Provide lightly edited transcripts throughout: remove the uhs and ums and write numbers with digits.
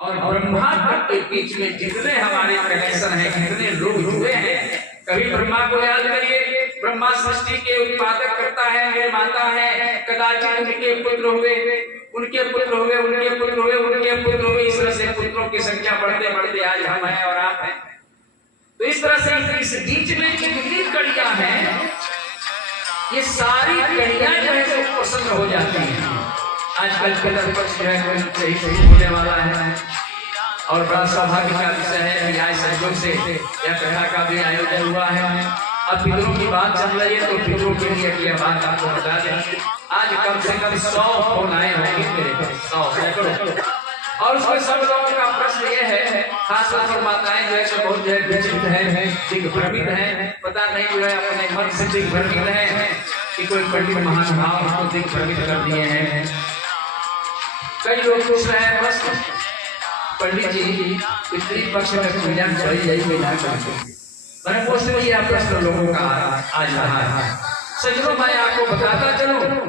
और ब्रह्मा के बीच में जितने हमारे कनेक्शन हैं, जितने लोग जुड़े हैं, कभी ब्रह्मा को याद करिए। ब्रह्मा सृष्टि के उत्पादक करता है, निर्माता है। कदाचित उनके पुत्र हुए, उनके पुत्र हुए, उनके पुत्र हुए, उनके पुत्र हुए, इस तरह से पुत्रों की संख्या बढ़ते बढ़ते आज हम हैं और आप हैं। तो इस तरह से इस बीच में जितनी कड़ियां हैं, ये सारी कड़ियां जो है तो प्रसन्न हो जाती हैं। आजकल पितर पक्ष जो है सही सही होने वाला है और बड़ा सौभाग्य का विषय है कि आज संयोग से यह कथा का भी आयोजन हुआ है। अब पितरों की बात चल रही है तो पितरों के लिए यह बात आपको बता दें। आज कम से कम 100 फोन आए होंगे मेरे पास, 100 सैकड़ों। और उसमें सब लोगों का प्रश्न ये है, खासतौर पर माताएं जो है बहुत जो है विचित है, दिग्भ्रमित है, पता नहीं जो है अपने मन से दिग्भ्रमित है कि कोई पंडित महानुभाव उसको दिग्भ्रमित कर दिए हैं। कई लोग पूछ रहे हैं बस पंडित जी पितृ पक्ष में पूजा चली जाएगी ना करके। मैंने पूछते ही आप प्रश्न लोगों का आज रहा है। सजनों मैं आपको बताता चलूं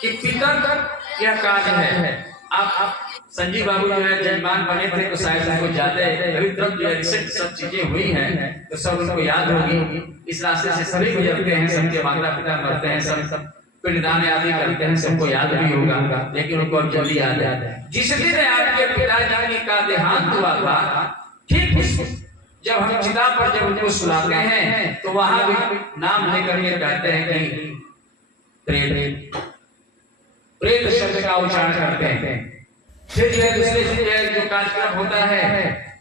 कि पितर यह कार्य है। आप संजीव बाबू जो है जजमान बने थे तो शायद उनको ज्यादा अभी तक जो है सब चीजें हुई हैं तो सब उनको याद होगी। इस रास्ते से सभी गुजरते हैं, सबके माता पिता मरते हैं, सब पिंडदान आदि करते हैं, सबको याद भी होगा, लेकिन उनको अब जल्दी याद है। जिस दिन आपके पिताजी का देहांत हुआ था, ठीक जब हम चिता पर जब उनको सुलाते हैं तो वहां भी नाम लेकर के कहते हैं कि प्रेत प्रेत शब्द का उच्चारण करते हैं। फिर जो है दूसरे दिन जो कार्यक्रम होता है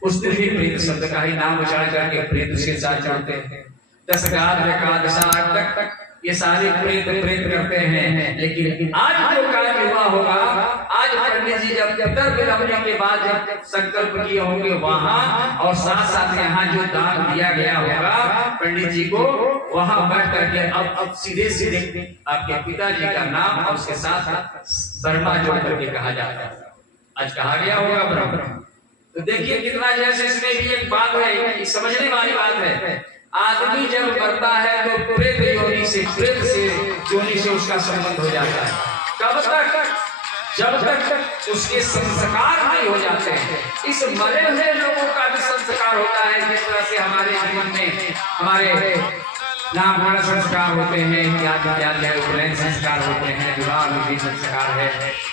उस दिन भी प्रेत शब्द का ही नाम उच्चारण करके प्रेत उसके साथ जोड़ते हैं। 10 तक ये सारे प्रेत प्रेत करते हैं। लेकिन आज जो कार्य हुआ होगा, आज पंडित जी जब पितर विलंबने के बाद जब संकल्प किए होंगे वहां और साथ साथ यहाँ जो दान दिया गया होगा पंडित जी को, वहां बैठ करके अब सीधे सीधे आपके पिताजी का नाम और उसके साथ ब्रह्मा जोड़ करके कहा जाता है। आज कहा गया होगा ब्रह्मा। तो देखिए कितना जैसे इसमें भी एक बात है, समझने वाली बात है। आदमी जब मरता है तो प्रेत योनि से, प्रेत से योनि से उसका संबंध हो जाता है। कब तक? जब तक उसके संस्कार नहीं हो जाते हैं। इस मरे हुए लोगों का भी संस्कार होता है। जिस तरह से हमारे जीवन में हमारे नामकरण संस्कार होते हैं, उपनयन संस्कार होते हैं, विवाह विधि संस्कार है।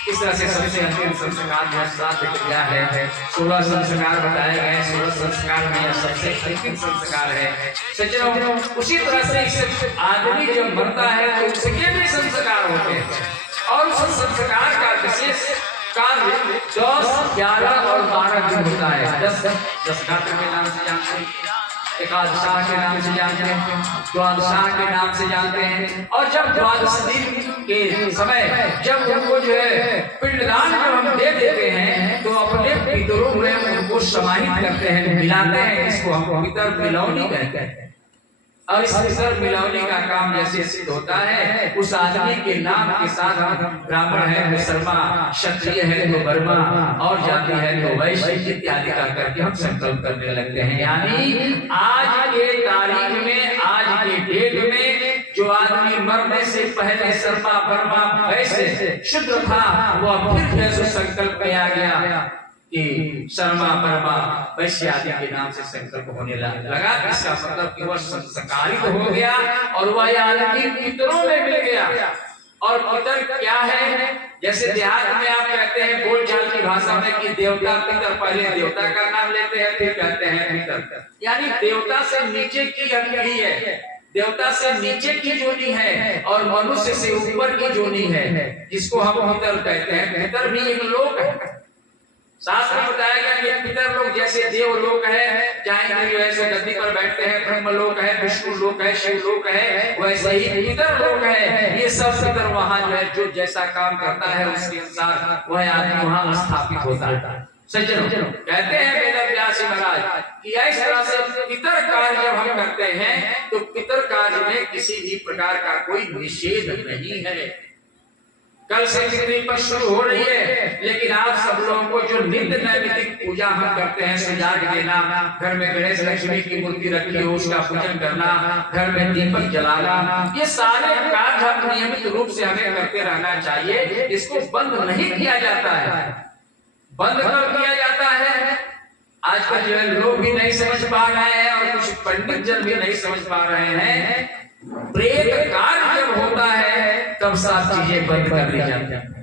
इस तरह से सबसे अंतिम संस्कार जो श्राद्ध क्रिया है। 16 संस्कार बताए गए, 16 संस्कार में सबसे अंतिम संस्कार है। सज्जनों, उसी तरह से इस आदमी जब मरता है तो उसके भी संस्कार होते हैं और उस संस्कार का विशेष कार्य 10, 11 और 12 दिन होता है। 10 गात्र के नाम से जानते हैं, एकादशा के नाम से जानते हैं, द्वादशा के नाम से जानते हैं। और जब द्वादश दिन के समय जब उनको जो है पिंडदान जब हम दे देते हैं तो अपने पितरों में उनको समाहित करते हैं, मिलाते हैं। इसको हम पितर मिलौनी कहते हैं। और इस पितर मिलौनी का काम जैसे सिद्ध होता है, उस आदमी के नाम के साथ हम ब्राह्मण है तो शर्मा, क्षत्रिय है तो वर्मा और जाति है तो वैश्य इत्यादि का करके हम संकल्प करने लगते हैं। यानी आज के तारीख में, आज के डेट में जो आदमी मरने से पहले शर्मा, वर्मा, वैश्य शुद्ध था, वह फिर जैसे संकल्प में आ गया कि शर्मा, वर्मा, वैश्य आदि के नाम से संकल्प होने लगा। इसका मतलब कि वह संस्कारित हो गया और वह आदमी पितरों में मिल गया। और पितर क्या है? जैसे देहात में आप कहते हैं बोलचाल की भाषा में कि देवता पितर, पहले देवता का नाम लेते हैं फिर कहते हैं पितर। यानी देवता से नीचे की पीढ़ी है, देवता से नीचे की जोनी है और मनुष्य से ऊपर की जोनी है, जिसको हम पितर कहते हैं। पितर भी एक लोक है। शास्त्र में बताया गया कि पितर लोग जैसे देव लोक है, जहाँ जो है सो गद्दी पर बैठते हैं, ब्रह्म लोक है, विष्णु लोक है, शिव लोक है, वैसे ही पितर लोक है। ये सब पितर वहाँ जो है जो जैसा काम करता है उसके अनुसार वह आदमी वहाँ स्थापित होता है। सज्जनों, कहते हैं वेद व्यास महाराज कि इस तरह से पितर कार्य जब हम करते हैं तो पितर कार्य में किसी भी प्रकार का कोई निषेध नहीं है। कल से पितृपक्ष शुरू हो रही है, लेकिन आप सब लोगों को जो नित्य नैमित्तिक पूजा हम करते हैं, सजाग देना, घर में गणेश लक्ष्मी की मूर्ति रखी हो उसका पूजन करना, घर में दीपक जलाना, ये सारे कार्य हम नियमित रूप से हमें करते रहना चाहिए। इसको बंद नहीं किया जाता है। बंद कर दिया जाता है। आजकल जो है लोग भी नहीं समझ पा रहे हैं और कुछ पंडित जन भी नहीं समझ पा रहे हैं। प्रेत कार्य जब होता है तब सब चीजें बंद कर दी जाती है।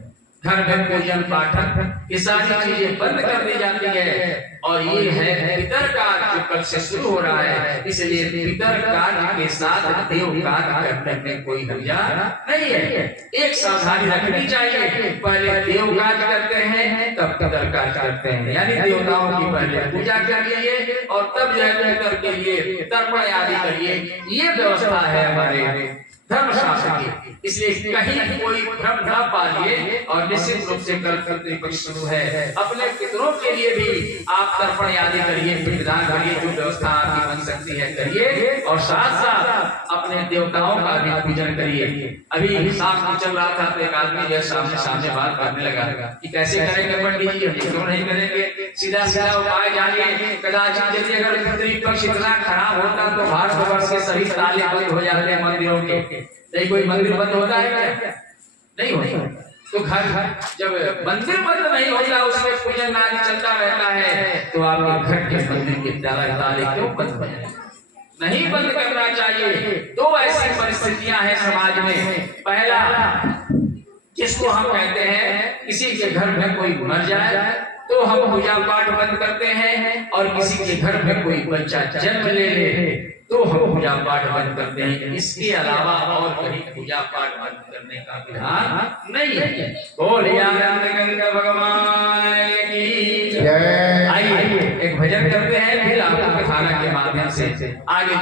घर में पूजन पाठन ये सारी चीजें बंद कर दी जाती है। और ये है पितर कार्य जो कल से शुरू हो रहा है। इसलिए पितर कार्य के साथ देव कार्य करने में कोई हर्जा नहीं है। एक सावधानी रखनी चाहिए, पहले देव कार्य करते हैं तब पितर कार्य करते हैं, यानी देवताओं की पहले पूजा करिए और तब जो है पितर के लिए तर्पण आदि करिए। ये व्यवस्था है हमारे धर्मशास्त्र की। इसलिए कहीं कोई भ्रम न पालिए और निश्चित रूप से कल पितृपक्ष शुरू है। अपने पितरों के लिए भी आप तर्पण आदि करिए, पितृदान करिए, जो व्यवस्था आपकी बन सकती है करिए और साथ साथ अपने देवताओं का भी पूजन करिए। अभी साफ में चल रहा था तो एक आदमी जो सामने सामने बात करने लगा कि कैसे करेंगे पंडित जी, हम क्यों नहीं करेंगे, सीधा सीधा उपाय जानिए। कदाचित यदि अगर पितृपक्ष इतना खराब होता तो भारतवर्ष के सभी ताले बंद हो जाते हैं मंदिरों के। नहीं कोई मंदिर बंद होता है क्या? नहीं होता। तो घर जब मंदिर बंद नहीं होता उसमें पूजन आदि चलता रहता है तो आपके घर के मंदिर के ताले क्यों बंद हो जाए? नहीं बंद करना चाहिए। दो ऐसी परिस्थितियां हैं समाज में। पहला, जिसको हम कहते हैं किसी के घर में कोई मर जाए तो हम पूजा पाठ बंद करते हैं, और किसी के घर में कोई बच्चा जन्म ले तो हम पूजा पाठ बंद करते हैं। इसके अलावा और कहीं पूजा पाठ बंद करने का विधान नहीं है। बोलिए भगवान की जय। आइए एक भजन करते हैं, फिर आपको कथानक के माध्यम से आगे